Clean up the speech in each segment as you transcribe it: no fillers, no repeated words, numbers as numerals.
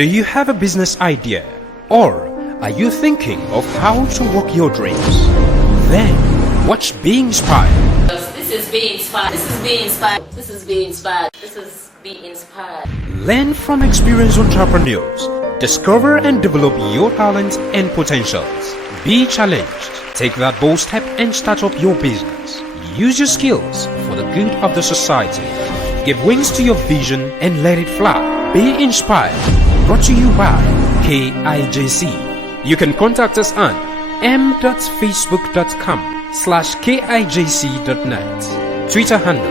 Do you have a business idea? Or are you thinking of how to walk your dreams? Then watch Be Inspired. This is Be Inspired. This is Be Inspired. This is Be Inspired. This is Be Inspired. Learn from experienced entrepreneurs. Discover and develop your talents and potentials. Be challenged. Take that bold step and start up your business. Use your skills for the good of the society. Give wings to your vision and let it fly. Be Inspired. Brought to you by KIJC. You can contact us on m.facebook.com/kijc.net, Twitter handle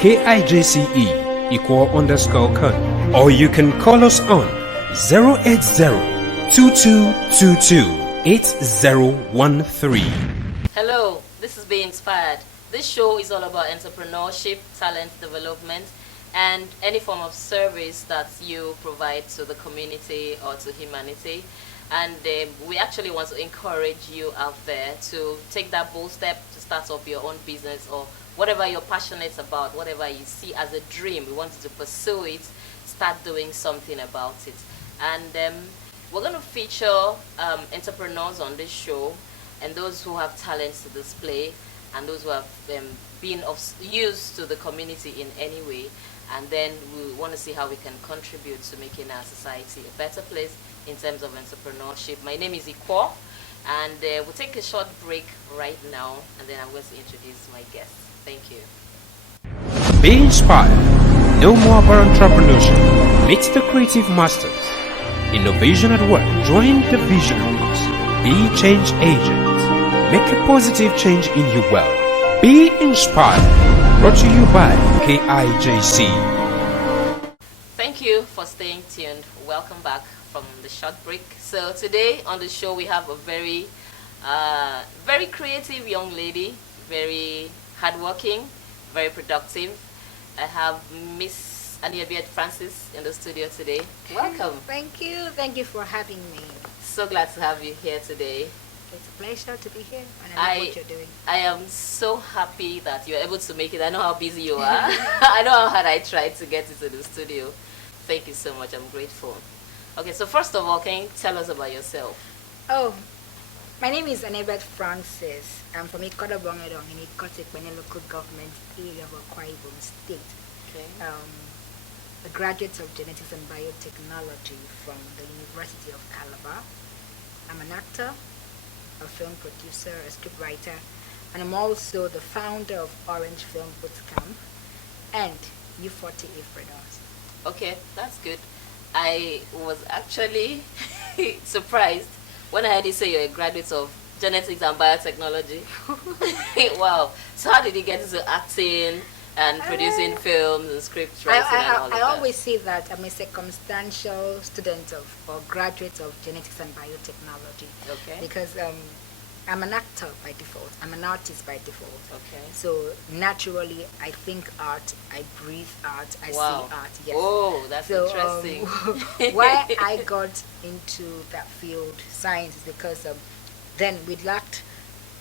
@KIJCE__Con, or you can call us on 080-2222-8013. Hello, this is Be Inspired. This show is all about entrepreneurship, talent development, and any form of service that you provide to the community or to humanity. And we actually want to encourage you out there to take that bold step to start up your own business or whatever you're passionate about, whatever you see as a dream. We want you to pursue it, start doing something about it. And we're going to feature entrepreneurs on this show, and those who have talents to display, and those who have been of use to the community in any way. And then we want to see how we can contribute to making our society a better place in terms of entrepreneurship. My name is Ikwo, and we'll take a short break right now, and then I'm going to introduce my guest. Thank you. Be inspired. Know more about entrepreneurship. Meet the creative masters. Innovation at work. Join the visionaries. Be change agent. Make a positive change in your world. Be inspired. Brought to you by KIJC. Thank you for staying tuned. Welcome back from the short break. So today on the show we have a very creative young lady, very hardworking, very productive. I have Miss Aniebiet Francis in the studio today. Welcome. Thank you. Thank you for having me. So glad to have you here today. It's a pleasure to be here, and I love what you're doing. I am so happy that you're able to make it. I know how busy you are. I know how hard I tried to get into the studio. Thank you so much. I'm grateful. Okay, so first of all, can you tell us about yourself? Oh, my name is Aniebiet Francis. I'm from Ikodobongedong in Ikotekpene local government area of Akwa Ibom State. Okay. A graduate of genetics and biotechnology from the University of Calabar. I'm an actor, a film producer, a scriptwriter, and I'm also the founder of Orange Film Bootcamp and U40 Ifredos. Okay, that's good. I was actually surprised when I heard you say you're a graduate of genetics and biotechnology. Wow. So how did you get into acting and producing films and script writing and all of that? I always say that I'm a circumstantial student of or graduate of genetics and biotechnology. Okay. Because I'm an actor by default. I'm an artist by default. Okay. So naturally, I think art, I breathe art, I see art. Yes. Oh, that's interesting. Why I got into that field, science, is because then we lacked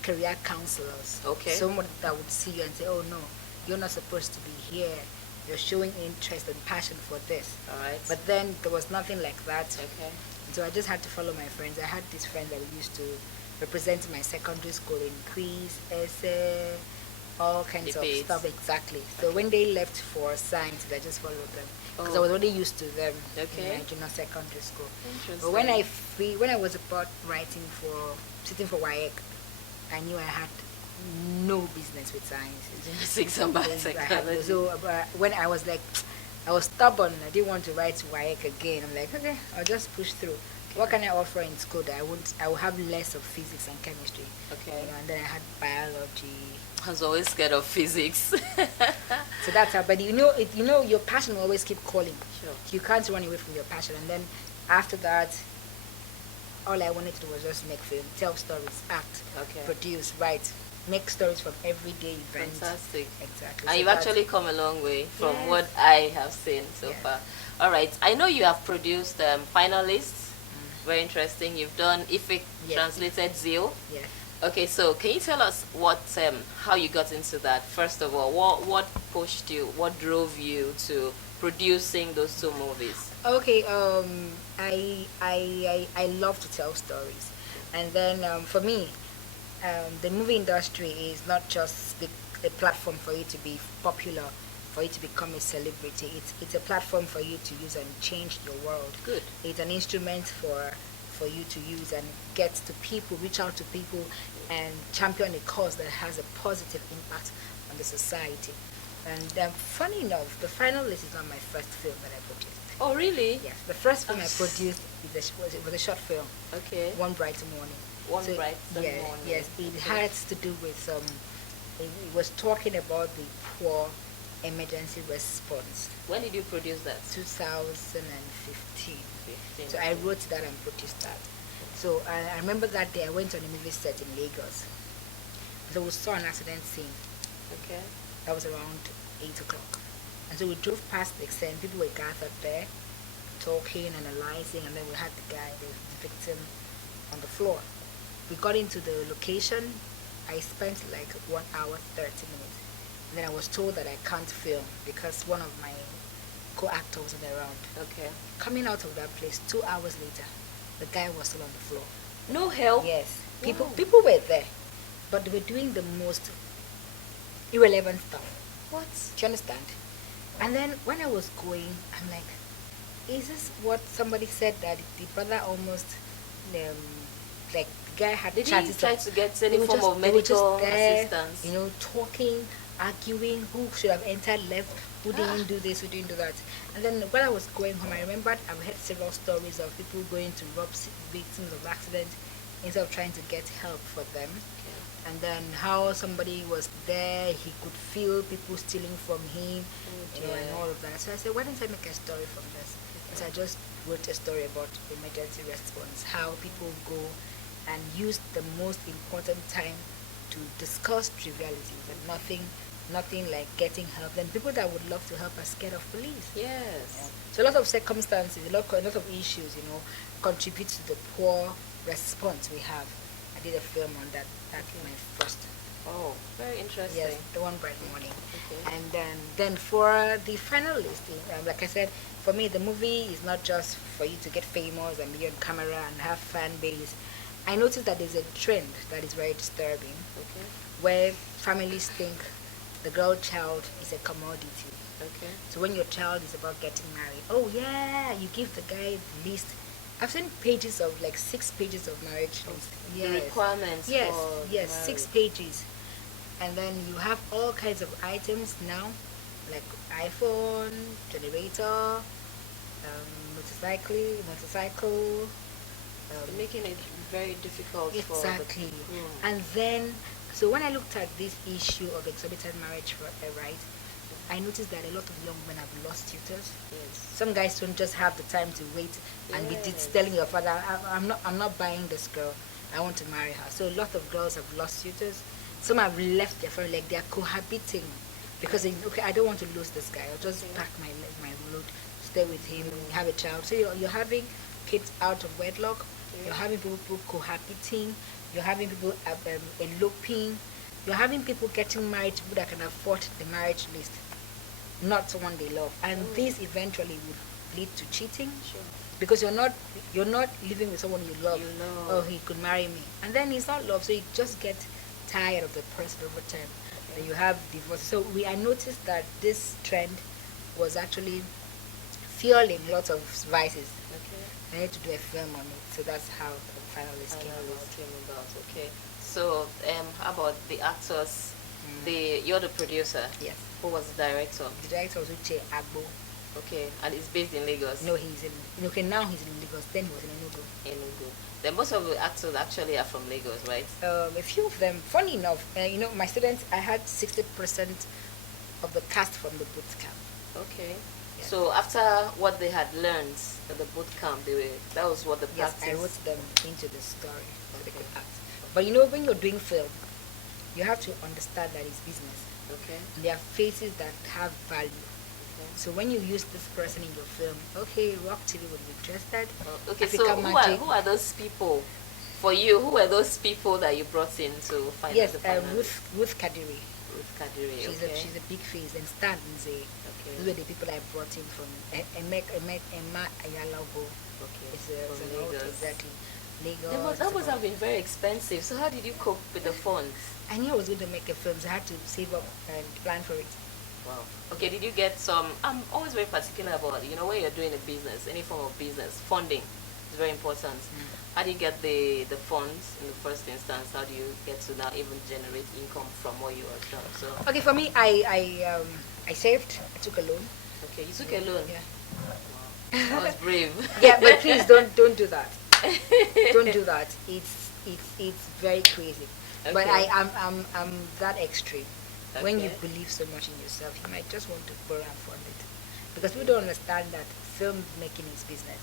career counselors. Okay. Someone that would see you and say, "Oh no, you're not supposed to be here. You're showing interest and passion for this." All right. But then there was nothing like that. Okay. So I just had to follow my friends. I had this friend that used to represent my secondary school in quiz, essay, all kinds Debates. of stuff. Exactly. So when they left for science, I just followed them because I Oh. was already used to them Okay. in my junior secondary school. Interesting. But when I was about sitting for WAEC, I knew I had no business with science. Genetics and biotechnology. So when I was stubborn. I didn't want to write WAEC again. I'm like, okay, I'll just push through. What can I offer in school that I will have less of physics and chemistry? Okay. And then I had biology. I was always scared of physics. So that's how. But your passion will always keep calling. Sure. You can't run away from your passion. And then after that, all I wanted to do was just make film, tell stories, act, Okay. produce, write, make stories from everyday events. Fantastic. Exactly. And So you've actually come a long way from Yes. what I have seen so Yes. far. All right. I know you have produced finalists. Very interesting. You've done IFIC Yes. translated Zeal. Yes. Okay, so can you tell us how you got into that? First of all, what pushed you? What drove you to producing those two movies? Okay, I love to tell stories, and then for me, the movie industry is not just a platform for you to be popular, for you to become a celebrity. It's a platform for you to use and change your world. Good. It's an instrument for you to use and get to people, reach out to people, and champion a cause that has a positive impact on the society. And funny enough, the final list is not my first film that I produced. Oh, really? Yes, the first film I produced was a short film, Okay. One Bright Morning. One Bright Yeah, Morning. yes, it Okay. has to do with it was talking about the poor emergency response. When did you produce that? 2015. 15. So I wrote that and produced that. So I remember that day I went on a movie set in Lagos. So we saw an accident scene. Okay. That was around 8 o'clock. And so we drove past the scene. People were gathered there, talking, analyzing, and then we had the guy, the victim, on the floor. We got into the location. I spent like 1 hour, 30 minutes. And then I was told that I can't film because one of my co-actors wasn't around. Okay. Coming out of that place 2 hours later, the guy was still on the floor. No help? Yes. Wow. People were there, but they were doing the most irrelevant stuff. What? Do you understand? And then when I was going, I'm like, is this what somebody said that the brother almost, like the guy had Did he chances try of- to get they any were form just- of they were just medical there, assistance? You know, talking, arguing, who should have entered left, who didn't do this, who didn't do that. And then when I was going home, I remembered I've heard several stories of people going to rob victims of accidents instead of trying to get help for them. Okay. And then how somebody was there, he could feel people stealing from him, you know, and Yeah. all of that. So I said, why don't I make a story from this? So I just wrote a story about emergency response, how people go and use the most important time to discuss trivialities and nothing like getting help. Then people that would love to help are scared of police. Yes. So a lot of circumstances, a lot of issues, you know, contribute to the poor response we have. I did a film on that. That's my first. Oh, very interesting. Yes, the One Bright Morning. Okay. And then for the final listing, like I said, for me the movie is not just for you to get famous and be on camera and have fan base. I noticed that there's a trend that is very disturbing, Okay. where families think the girl child is a commodity. Okay. So when your child is about getting married, oh yeah, you give the guy the list. I've seen pages of like 6 pages of marriage list. The requirements Yes, for yes, marriage. 6 pages. And then you have all kinds of items now, like iPhone, generator, motorcycle. Making it very difficult Exactly. for the And then, so when I looked at this issue of exorbitant marriage right, I noticed that a lot of young women have lost tutors. Yes. Some guys don't just have the time to wait and be Yes. telling your father, I'm not buying this girl. I want to marry her. So a lot of girls have lost tutors. Some have left their family, like they are cohabiting because they, okay, I don't want to lose this guy. I'll just pack my load, stay with him, have a child. So you're having kids out of wedlock. You're having people cohabiting. You're having people eloping. You're having people getting married to people that can afford the marriage list, not someone they love, and this eventually would lead to cheating. Sure. Because you're not living with someone you love. You know. Oh, he could marry me, and then it's not love. So you just get tired of the person over time. Then you have divorce. So I noticed that this trend was actually fueling lots of vices. Okay. I had to do a film on it, so that's how the finalist came about. Came about. Okay. So, how about the actors? You're the producer. Yes, Who was the director? the director was Uche Agbo. Okay, and it's based in Lagos. No, he's in. Okay, now he's in Lagos. Then he was in Enugu. Enugu. Then most of the actors actually are from Lagos, right? A few of them, funny enough, you know, my students, I had 60% of the cast from the boot camp. Okay. Yeah. So after what they had learned at the boot camp, that was what the Yes, practice. I wrote them into the story so they could act. But you know, when you're doing film, you have to understand that it's business. Okay. And there are faces that have value. Okay. So when you use this person in your film, okay, Rock TV would be interested. Okay. Africa So Magic. who are those people? for you, who were those people that you brought in to find Yes, the finalists? Ruth Kadiri. Ruth Kadiri, She's a big face. And Stan Nze. Okay. These were the people I brought in from Emma Ayalago. Okay. It's From an author, Lagos. exactly. Lagos. That must have been very expensive. So how did you cope with the funds? I knew I was going to make a film, so I had to save up and plan for it. Wow. Okay, did you get some? I'm always very particular about, when you're doing a business, any form of business, funding is very important. How do you get the funds in the first instance? How do you get to now even generate income from what you are doing? So Okay, for me, I saved. I took a loan. okay, you took a loan. Yeah. That was brave. Yeah, but please don't do that. Don't do that. It's very crazy. But Okay. I'm that extreme. When you Okay. believe so much in yourself, you might just want to borrow and fund it, because we don't understand that film making is business.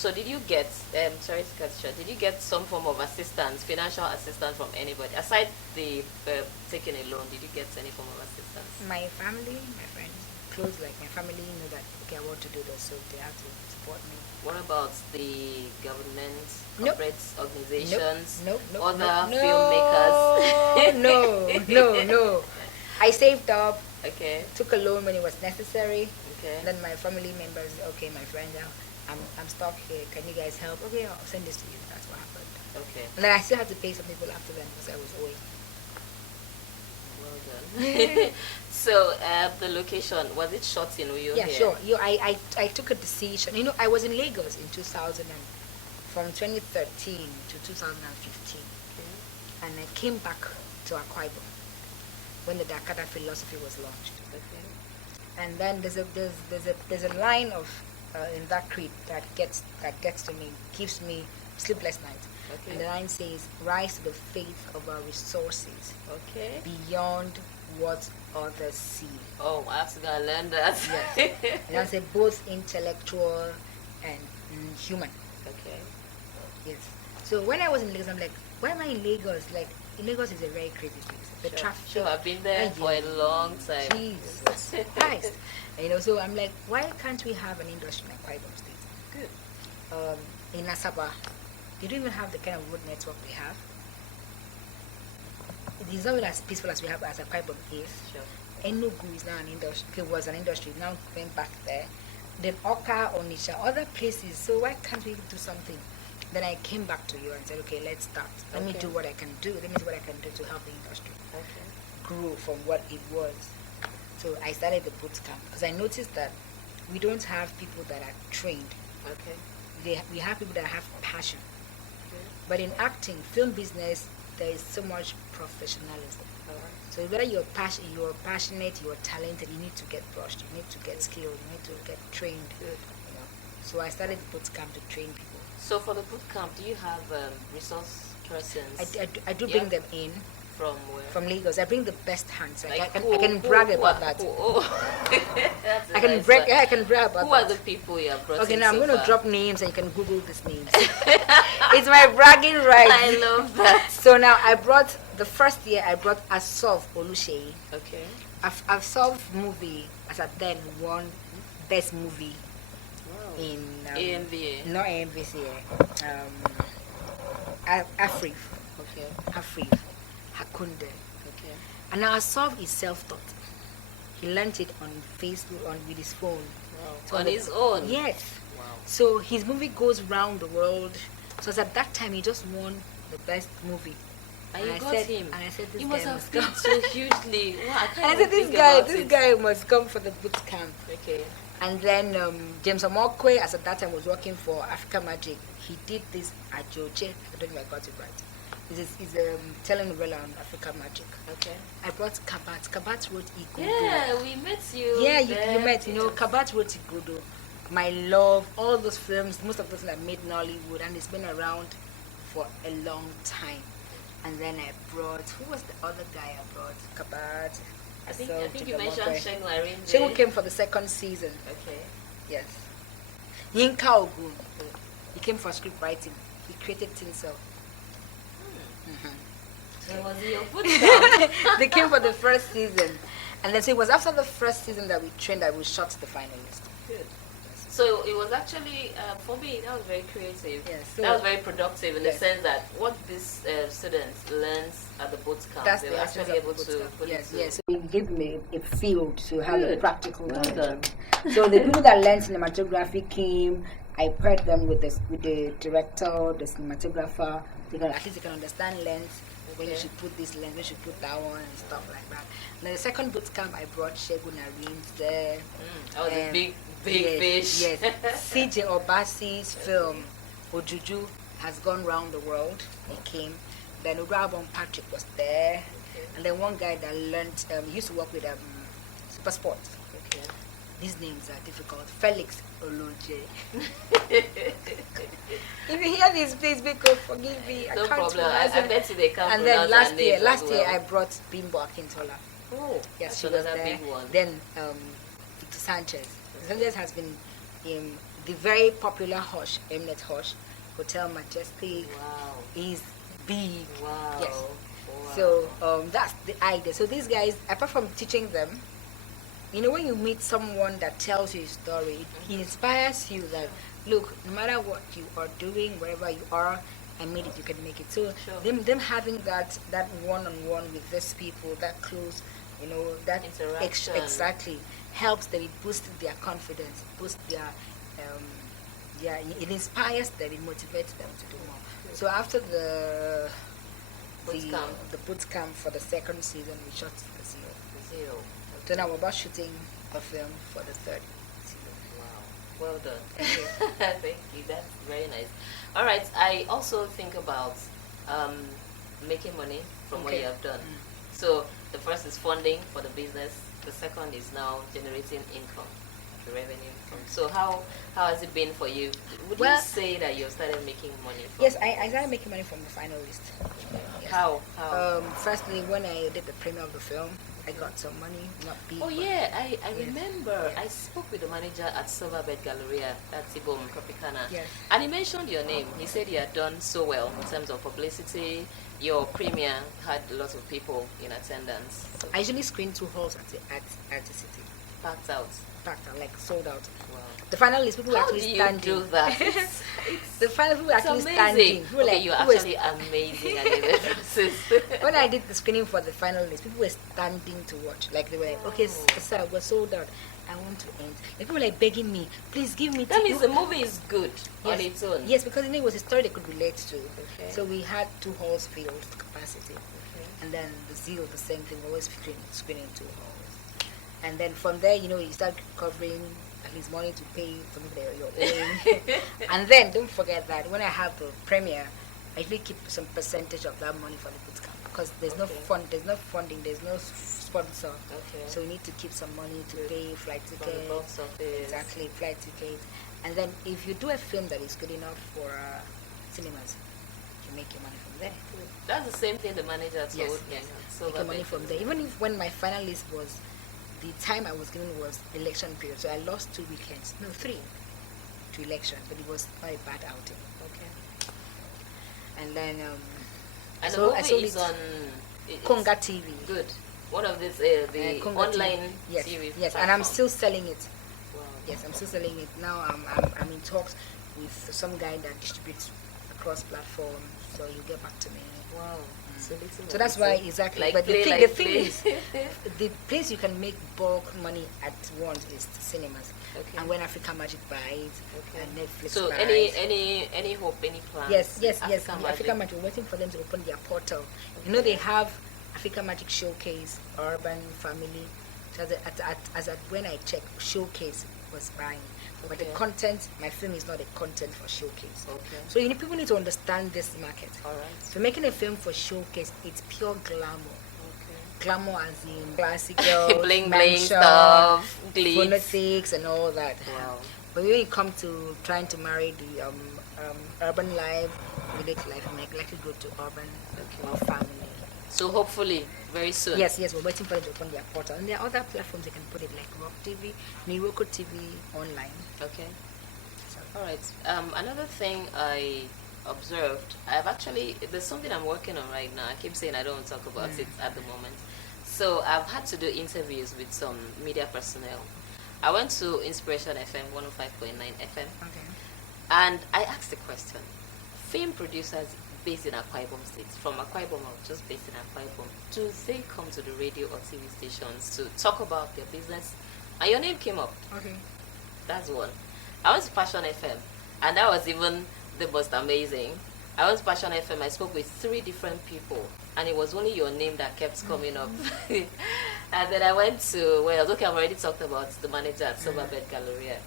So did you get? Sorry to cut you short. Did you get some form of assistance, financial assistance from anybody aside the taking a loan? Did you get any form of assistance? My family, my friends, close, like my family, know that okay, I want to do this, so they have to support me. What about the government, Nope. corporate organizations, Nope, other filmmakers? no. I saved up, Okay. took a loan when it was necessary. Okay. Then my family members, okay, my friends, I'm stuck here. Can you guys help? Okay, I'll send this to you. That's what happened. Okay. And then I still had to pay some people after them because I was owing. Well done. So the location, was it shot in Uyo? Yeah, here? sure. I took a decision. I was in Lagos in 2000 and from 2013 to 2015, Okay. and I came back to Akwa Ibom when the Dakada philosophy was launched. Okay. And then there's a line of in that creed that gets to me, gives me sleepless nights. Okay. And the line says, "Rise to the faith of our resources Okay. beyond what others see." Oh, I have to go and learn that. Yes. And I said both intellectual and human. Okay. Yes. So when I was in Lagos, I'm like, why am I in Lagos? Like, in Lagos is a very crazy place. The Sure, traffic. sure, I've been there for a long time. Jesus Christ. So I'm like, why can't we have an industry like Akwa Ibom State? Good. In Asaba, they don't even have the kind of road network they have. It's not even as peaceful as we have as Akwa Ibom is. Sure. Enugu is now an industry. It was an industry. Now going back there. Then Oka, Onitsha, other places. So why can't we do something? Then I came back to you and said, okay, let's start. Let me Okay. do what I can do. Let me see what I can do to help the industry Okay. grow from what it was. So I started the boot camp because I noticed that we don't have people that are trained. Okay. We have people that have passion. Okay. But in acting, film business, there is so much professionalism. All right. So whether you're passionate, you're talented, you need to get brushed, you need to get skilled, you need to get trained. Good. So I started the boot camp to train people. So for the boot camp, do you have resource persons? I do Yeah. bring them in From where? from Lagos. I bring the best hands. Like I can who brag about are- that. That's a I can nice brag. one. Yeah, I can brag about Who that. are the people you have brought Okay, in now I'm so going to far? drop names and you can Google these names. It's my bragging right. I love that. So now the first year I brought Asov Oluseyi. Okay. Asov movie as at then won best movie Wow. in AMVA. not AMVCA, Afrif, Okay. Afrif, Hakunde. Okay. And now Asov is self-taught. He learnt it on Facebook with his phone. Wow. So On the- his own. Yes. Wow. So his movie goes round the world. So at that time he just won the best movie. And you I got said, him. And I said, this You guy must have must paid come. so hugely. Wow, I And can't I even said, think about this it. guy must come for the boot camp. Okay. And then James Omokwe, as at that time was working for Africa Magic, he did this Ajoche. I don't know if I got it right. It's a telenovela on Africa Magic. Okay. I brought Kabat. Kabat wrote Igodo. Yeah, we met you. Yeah, you there. met. Kabat wrote Igodo. My Love, all those films, most of those that made Nollywood, and it's been around for a long time. And then I brought, who was the other guy I brought? Kabat. I think you mentioned Shengu Irene. Shengu came for the second season. Okay. Yes. Yinka Ogun. He came for script writing. He created Tinsel. So was it your boot camp? They came for the first season. And then so it was after the first season that we trained that we shot the finalists. Good. So it was actually, for me, that was very creative. Yes, so that was very productive in yes. the sense that what this student learns at the boot camp, that's they the were essence actually of able the to bootcamp. put Yes, it yes. to... So we give them a field to have a Good. practical Well knowledge done. of. So the people that learned cinematography came. I paired them with the director, the cinematographer. At least they can understand lens. When you Okay. should put this lens, when you should put that one, and stuff like that. Now the second boot camp, I brought Shegun Arin's there. That was a big fish. Yes. CJ Obasi's film Ojuju has gone round the world. He came. Then Urabon Patrick was there. Okay. And then one guy that learned, he used to work with Super Sports. Okay. These names are difficult. Felix Oloje. If you hear this, please, because forgive me. I No can't problem. I pronounce it. bet you they can't And then pronounce our names last as year well. I brought Bimbo Akintola. Oh, Yes, that's she was another there. big one. Then Victor Sanchez. Sanchez has been in the very popular Hush, Mnet Hush, Hotel Majestic. Wow. Is big. Wow. Yes. Wow. So that's the idea. So these guys, apart from teaching them, when you meet someone that tells you a story, it inspires you that, look, no matter what you are doing, wherever you are, I made it, you can make it. So Sure. them having that one-on-one with these people, that close, that Interaction. exactly helps them. It boosts their confidence, boosts their, it inspires them, it motivates them to do more. So after the boot camp for the second season, we shot the zero. So now we're about shooting a film for the third season. Wow. Well done. Thank you. That's very nice. All right. I also think about making money from what Okay. you have done. So the first is funding for the business. The second is now generating income, the revenue. So how has it been for you? Would you Well- say that you've started making money? From Yes, I started making money from the finalist. Yes. How? Firstly, when I did the premiere of the film, I got some money, not big. Oh but- yeah, I Yes. remember. Yes. I spoke with the manager at Silverbed Galleria, that's Ibom Tropicana. Yes. And he mentioned your name. He said you had done so well in terms of publicity. Your premiere had a lot of people in attendance. So I usually screen 2 halls at the city. packed out. Packed out, like sold out. Wow. The finalists, people were How do actually you standing. do that? It's The finalists were it's actually amazing. standing. People were Okay, like, you're who was- actually amazing, Aniebiet Francis. when I did the screening for the finalists, people were standing to watch. Like they were like, okay, sir, we're sold out. I want to end. Like, people were like begging me, please give me That means the tickets. movie is good on its own. Yes, because it was a story they could relate to. Okay. So we had 2 halls filled to capacity. Okay. And then the Zeal, the same thing, always screening 2 halls. And then from there, you start covering at least money to pay something that you're owing. And then don't forget that when I have the premiere, I usually keep some percentage of that money for the bootcamp because there's no funding, there's no sponsor. Okay. So you need to keep some money to pay flight For the ticket. box office. Exactly, flight ticket. And then if you do a film that is good enough for cinemas, you make your money from there. That's the same thing the manager told Yes, me. yes. So Make your money from there. Even if when my finalist was, the time I was given was election period, so I lost 2 weekends, no 3, to election, but it was not a bad outing. Okay. And then And so the I movie sold is it on it's Konga TV. Good. One of these the Konga online TV. Yes, series. yes, and I'm platform. still selling it. Wow. Yes, I'm still selling it now. I'm in talks with some guy that distributes across platforms, so he'll get back to me. Wow. So that's why exactly. Like but play, the like thing play. is, the place you can make bulk money at once is the cinemas. Okay. And when Africa Magic buys Okay. and Netflix So buys. any hope, any plans? Yes. Africa Magic. Africa Magic. We're waiting for them to open their portal. They have Africa Magic Showcase, Urban Family. So as at when I checked, Showcase was buying. But the Okay. content, my film is not a content for Showcase. Okay. So people need to understand this market. All right. So making a film for Showcase, it's pure glamour. Okay. Glamour as in classic girls, Bling bling mansion, stuff, glitz. phonetics and all that. Wow. But when you come to trying to marry the urban life, village life, you may likely go to urban or family. So hopefully very soon. Yes, we're waiting for them to open their portal. And there are other platforms they can put it like Rock TV, Miroko TV online. Okay. So, All right. Another thing I observed, there's something I'm working on right now. I keep saying I don't want to talk about it at the moment. So I've had to do interviews with some media personnel, I went to Inspiration FM 105.9 FM, Okay. and I asked the question: film producers based in Akwa Ibom State, from Akwa Ibom or just based in Akwa Ibom, do they come to the radio or TV stations to talk about their business? And your name came up. Okay. That's one. I went to Passion FM, and that was even the most amazing. I went to Passion FM, I spoke with 3 different people, and it was only your name that kept coming up. And then I went to, well, okay, I've already talked about the manager at Silverbed Galleria.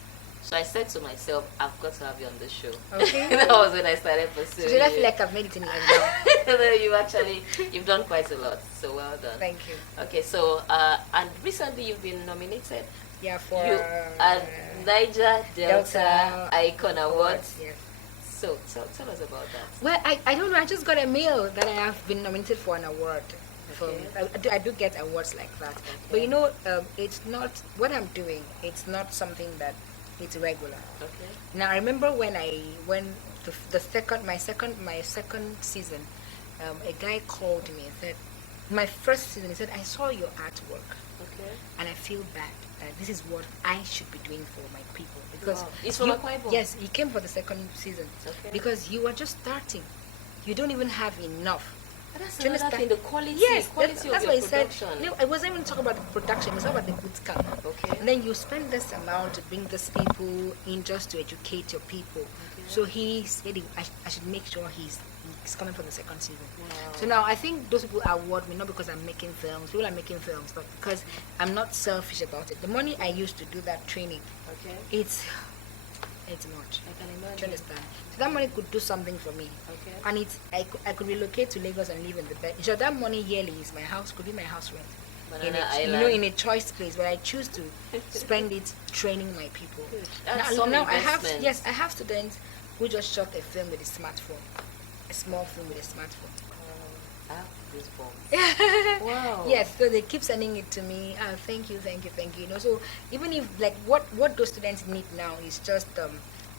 So I said to myself, I've got to have you on the show. Okay. That was when I started pursuing. So do I you. feel like I've made it in life now? You've done quite a lot, so well done. Thank you. Okay, so, and recently you've been nominated. Yeah, for You are Niger Delta Icon Awards. Yes. So tell us about that. Well, I don't know. I just got a mail that I have been nominated for an award. Okay. I do get awards like that. But you know, it's not what I'm doing. It's not something that it's regular. Okay. Now I remember when my second season, a guy called me and said, my first season, he said, I saw your artwork. Okay. And I feel bad that this is what I should be doing for my people because Wow. It's from Akwa Ibom? Yes, he came for the second season. Okay. Because you are just starting, you don't even have enough. But that's Do you another understand? thing, the quality, Yes, quality that's of what your he said. production. No, I wasn't even talking about the production. It was about the boot camp. Okay. And then you spend this amount to bring these people in just to educate your people. Okay. So he said I should make sure he's coming for the second season. Wow. So now I think those people award me not because I'm making films. People are making films, but because I'm not selfish about it. The money I used to do that training, Okay. it's much. I can Do you imagine. understand? So that money could do something for me. Okay. And I could relocate to Lagos and live in the bed. So that money yearly is my house, could be my house rent. Banana You know, Island. in a choice place, but I choose to spend it training my people. Good. That's some Now I have investment. I have students who just shot a film with a smartphone, a small film with a smartphone. I have goosebumps. Wow. Yes, so they keep sending it to me. Thank you. You know, so even if like what those students need now is just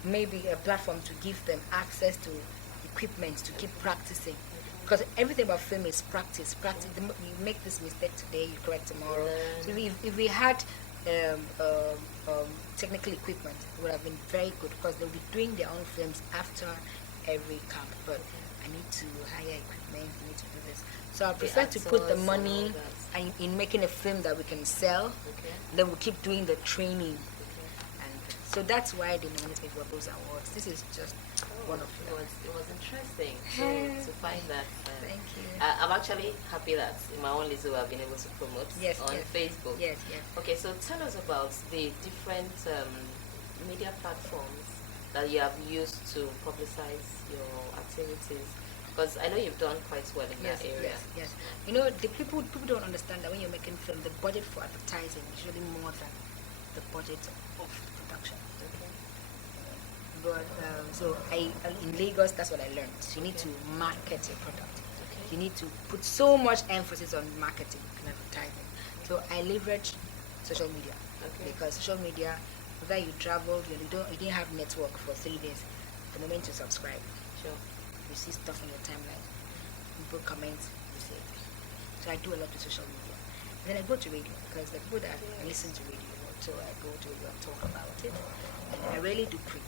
maybe a platform to give them access to equipment to keep practicing. Because everything about film is practice. Practice. You make this mistake today, you correct tomorrow. So if we had technical equipment, it would have been very good because they'll be doing their own films after every camp. But I need to hire equipment. I need to do this. So I prefer to put the actors money and all that. in making a film that we can sell. Okay. Then we keep doing the training. Okay. And so that's why they nominate me for those awards. This is just one of them. It was interesting to find that. Thank you. I'm actually happy that in my own little I've been able to promote Yes, on yes. Facebook. Yes. Okay, so tell us about the different media platforms that you have used to publicize your activities. Because I know you've done quite well in that area. Yes. You know, the people don't understand that when you're making film, the budget for advertising is usually more than the budget of production. Okay. But so in Lagos, that's what I learned. So you need to market your product. Okay. You need to put so much emphasis on marketing and advertising. So I leverage social media because social media, whether you travel, you didn't have network for 3 days. The moment you subscribe, Sure. you see stuff on your timeline. People comment, you see it. So I do a lot with social media. And then I go to radio because the people that listen to radio, so I go to radio and talk about it. And I rarely do print.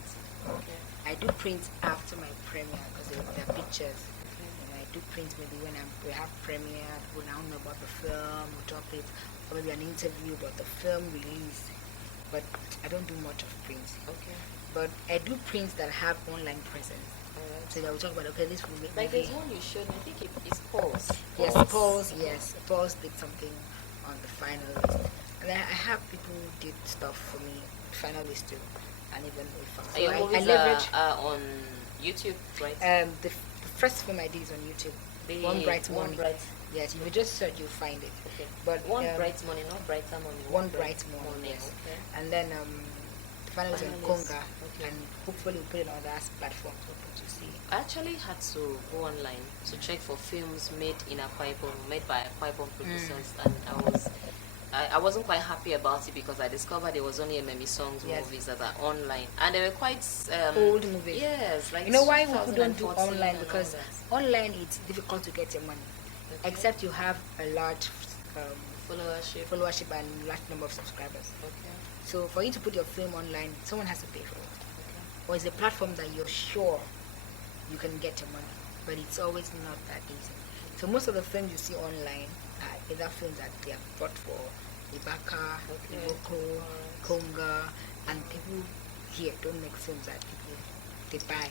Okay. I do print after my premiere because there are pictures. And I do print maybe when we have premiere, people now know about the film, we drop it, or maybe an interview about the film release. But I don't do much of print. Okay. But I do prints that have online presence. So that we talk about, okay, this will make Like there's one you showed me, I think it's Pulse. Yes, Pulse did something on the finalist. And I have people who did stuff for me, finalists too. And even if Your I movies leverage are on YouTube, right? the first film I did is on YouTube. The One Bright One Morning. Bright. Yes, if you just search, you'll find it. Okay. But One Bright Morning, not Brighter Morning. One Bright Morning, yes. Okay. And then the final is on Finalist. Conga, Okay. and hopefully we'll put it on other platforms for people to see. I actually had to go online to check for films made in Akwa Ibom, made by Akwa Ibom producers, and I wasn't quite happy about it because I discovered there was only Ememi Songs Yes. movies that are online, and they were quite Old movies. Yes, like You know why people don't do 2014 online? and Because all online it's difficult to get your money, Okay. except you have a large followership. and large number of subscribers. Okay. So for you to put your film online, someone has to pay for it. Okay. Or it's a platform that you're sure you can get your money, but it's always not that easy. So most of the films you see online are either films that they are bought for Ibaka, Okay. Iboko, Alright. Konga, and people here don't make films that people they buy.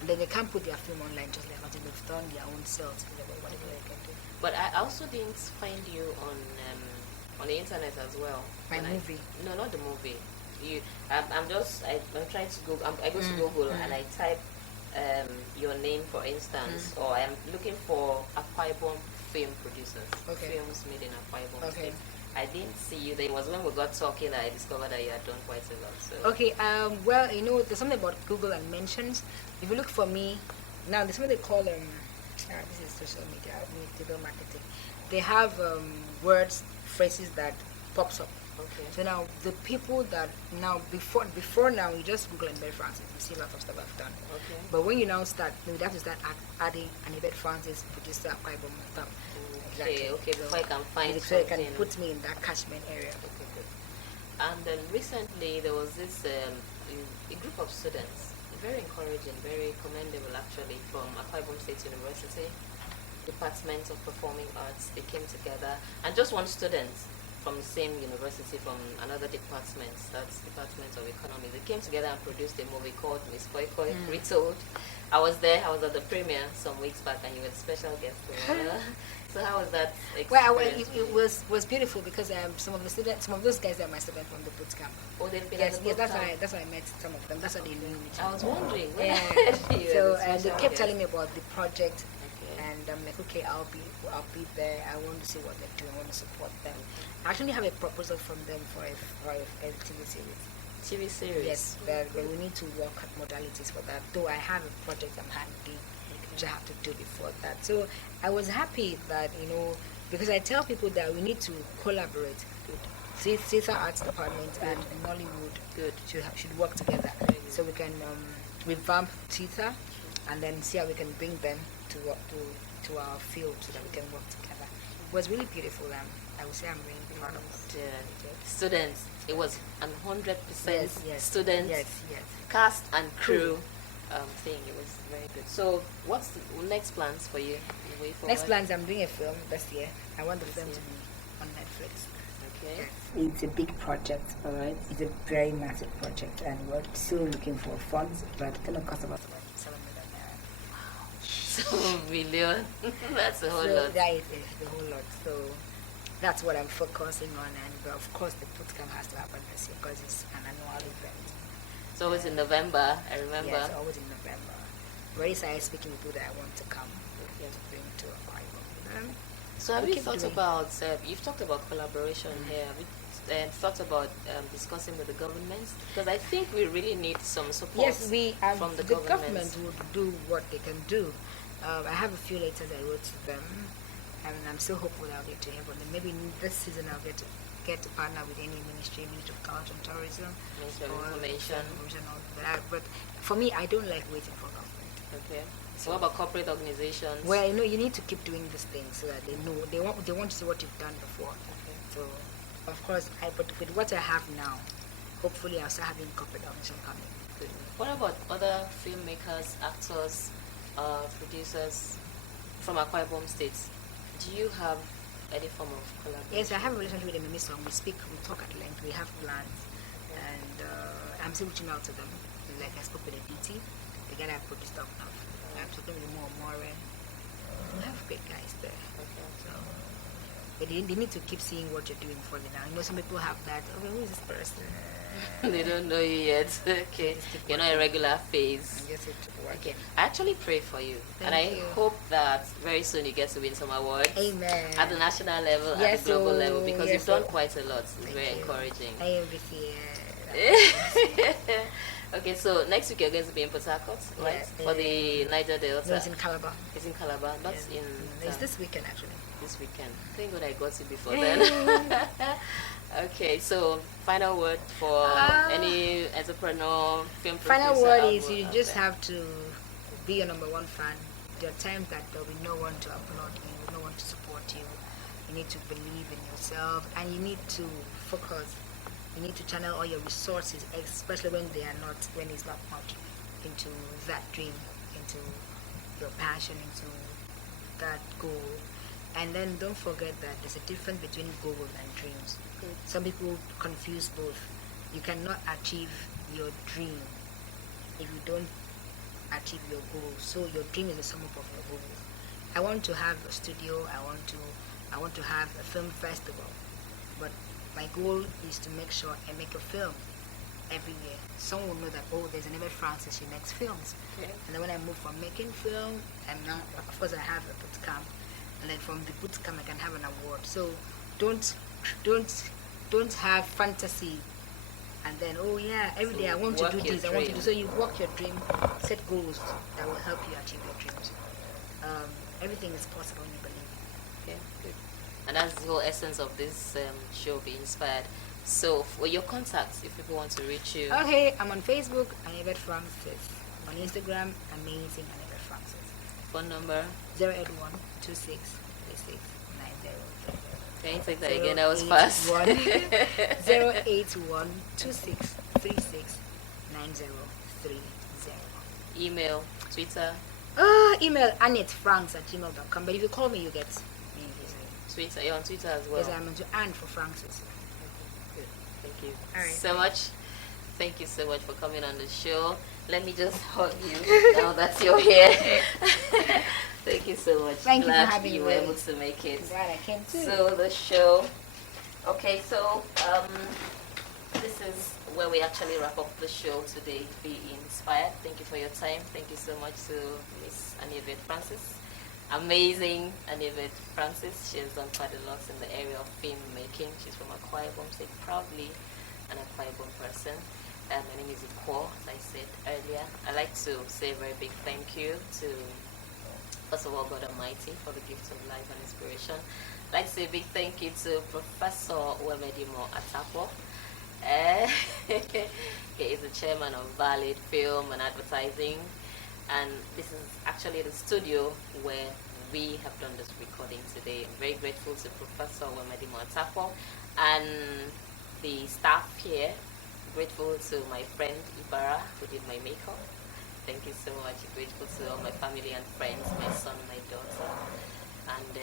And then they can't put their film online just like until they've done their own sales, whatever they can do. But I also didn't find you on the internet as well. My When movie. No, not the movie. I'm trying to Google. I go to Google and I type your name, for instance, or I'm looking for Akwa Ibom film producers, Okay. films made in Akwa Ibom Okay. State. I didn't see you there. It was when we got talking that I discovered that you had done quite a lot. So Okay, well, there's something about Google and mentions. If you look for me, now there's something they call this is social media, digital marketing. They have words, phrases that pops up. okay. So now the people that now before now you just Google Aniebiet Francis, you see a lot of stuff I've done. Okay. But when you now start, you have to start adding Aniebiet Francis, producer, Akwa Ibom and stuff. Okay, okay, before I can find So you can something. put me in that catchment area. Okay, good. And then recently there was this a group of students, very encouraging, very commendable actually, from Akwa Ibom State University, Department of Performing Arts. They came together, and just one student from the same university, from another department, that's Department of Economics. They came together and produced a movie called Miss Koi Koi Retold. I was there. I was at the premiere some weeks back, and you were the special guest. So how was that experience? Well, it was beautiful because some of those guys are my students from the boot camp. Oh, they've been Yes, at the yes, boot that's camp. why I met some of them. That's how they knew me. I was wondering. when Yeah. I heard you So were the they special kept guest. telling me about the project, Okay. and I'm like, okay, I'll be there. I want to see what they're doing. I want to support them. I actually have a proposal from them for a TV series. TV series. Yes, but we need to work at modalities for that. Though I have a project I'm handling, which I have to do before that. So I was happy that because I tell people that we need to collaborate. Theatre Arts Department and Nollywood Good. should work together, so we can revamp theatre and then see how we can bring them to our field so that we can work together. It was really beautiful. I would say I'm really proud of it. Yeah. Students. It was 100% Yes. students, Yes. cast and crew thing. It was very good. So what's the next plans for you? The way forward? Next plans, I'm doing a film this year. I want the film year. to be on Netflix. Okay. It's a big project. All right. It's a very massive project, and we're still looking for funds, but it's going to cost about 7 million naira. So million. That's a whole So lot. that is a whole lot. So that's what I'm focusing on, and of course the bootcamp has to happen this year because it's an annual event. It's always in November. I remember. Yes, always in November. Very started speaking to people that I want to come Okay. to bring to Akwa Ibom. So have we you keep thought doing. about? You've talked about collaboration here. Have you thought about discussing with the government? Because I think we really need some support. Yes, from the government would do what they can do. I have a few letters I wrote to them, and I'm still hopeful I'll get to hear from them. Maybe this season I'll get to partner with any Ministry of Culture and Tourism, Ministry of or Information. or that. But for me, I don't like waiting for government. Okay. So what about corporate organizations? Well, you need to keep doing these things so that they know they want to see what you've done before. Okay. So, of course, but with what I have now, hopefully I'll start having corporate organization coming. Good. What about other filmmakers, actors, producers from Akwa Ibom State? Do you have any form of collaboration? Yes, I have a relationship with them in Missong. We talk at length, we have plans, and I'm still reaching out to them. Like I spoke with a DT, the guy that produced stuff now. I'm talking with more. We have great guys there. Okay. So, but they need to keep seeing what you're doing for them now. Some people have that, okay, who is this person? They don't know you yet. Okay. You're not a regular face. And just work. Okay. I actually pray for you. And Thank I you. hope that very soon you get to win some awards. Amen. At the national level, at Yes, the global oh, level, because yes, you've done oh. quite a lot. It's Thank very you. encouraging. I am with you. Okay, so next week you're going to be in Port Harcourt, right? Yes, For the Niger Delta. No, it's in Calabar. It's in Calabar, not Yes. in It's this weekend actually. this weekend. Thank God I got you before then. Okay, so final word for any entrepreneur, film producer. Final word out is you out just there. have to be your number one fan. There are times that there will be no one to applaud you, no one to support you. You need to believe in yourself, and you need to focus. You need to channel all your resources, especially when it's not much, into that dream, into your passion, into that goal. And then don't forget that there's a difference between goal and dreams. Some people confuse both. You cannot achieve your dream if you don't achieve your goal. So your dream is the sum up of your goals. I want to have a studio. I want to have a film festival, but my goal is to make sure I make a film every year. Someone will know that, oh, there's Aniebiet Francis, she makes films. Okay. And then when I move from making film, and now, of course, I have a boot camp, and then from the boot camp, I can have an award. So don't have fantasy, and then, oh yeah, every day I want to do this, I want to do. So you work your dream, set goals that will help you achieve your dreams. Everything is possible when you believe. Okay, good. And that's the whole essence of this show, Be Inspired. So, for your contacts, if people want to reach you. Okay, I'm on Facebook, Aniebiet Francis. On Instagram, Amazing Aniebiet Francis. Phone number? 081 Can you take that again? That was fast. 081 Email, Twitter? Email anietfranks@gmail.com. But if you call me, you get me easily. Twitter, you're on Twitter as well? Yes, I'm on Anne for Francis. Good. Thank you All right, so much. Thank you so much for coming on the show. Let me just hug you now that you're here. Thank you so much. Thank you for having me. You were able to make it. Glad I came too. So the show. Okay, so this is where we actually wrap up the show today. Be Inspired. Thank you for your time. Thank you so much to Miss Aniebiet Francis. Amazing Aniebiet Francis. She has done quite a lot in the area of film making. She's from Akwa Ibom, so proudly an Akwa Ibom person. My name is Ikwo, as I said earlier. I'd like to say a very big thank you to, first of all, God Almighty for the gift of life and inspiration. I'd like to say a big thank you to Professor Uwemedimo Atapo. He is the chairman of Valid Film and Advertising, and this is actually the studio where we have done this recording today. I'm very grateful to Professor Uwemedimo Atapo and the staff here. Grateful to my friend Ibara who did my makeup. Thank you so much. Grateful to all my family and friends, my son, my daughter, and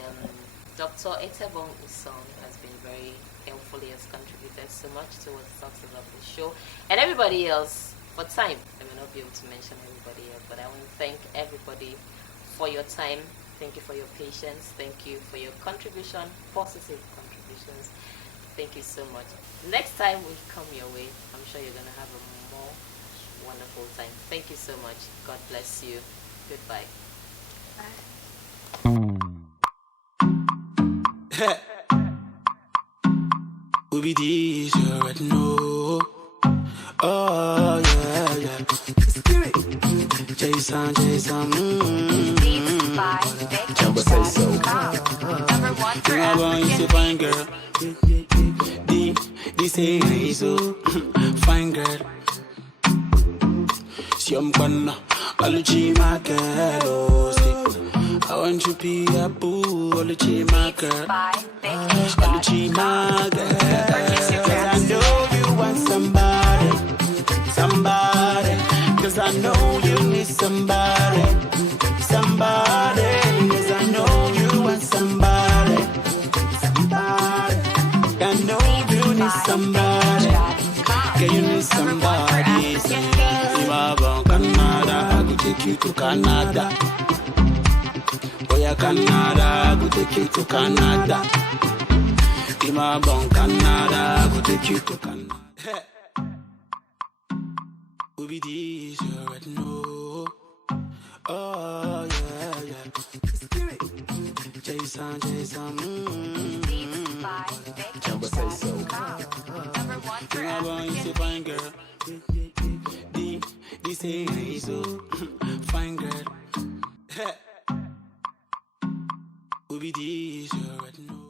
Dr. Etebong Isong has been very helpful. He has contributed so much towards the success of the show, and everybody else. For time, I may not be able to mention everybody else, but I want to thank everybody for your time. Thank you for your patience. Thank you for your contribution, positive contributions. Thank you so much. Next time we come your way, I'm sure you're going to have a more wonderful time. Thank you so much. God bless you. Goodbye. We be these, you already know. Oh, yeah, yeah. Jason, Beats by Jumbo say so. Number one for I want you to fine girl. This ain't so fine girl. Si I'm gonna Oluchi my girl. I want you to be a boo, Oluchi my girl. Oluchi my girl. I know you want somebody. Cause I know you need somebody. Cause I know you want somebody. I know you need somebody. Girl, you need somebody. If I'm from Canada, I could take you to Canada. Oh yeah, Canada, I could take you to Canada. If I'm from Canada, I could take you to Canada. We be these, you already know. Oh yeah, yeah. Jason. Beats by Jumbo say so. Number one for I want you to fine girl. This ain't so fine girl. We be these, you already know.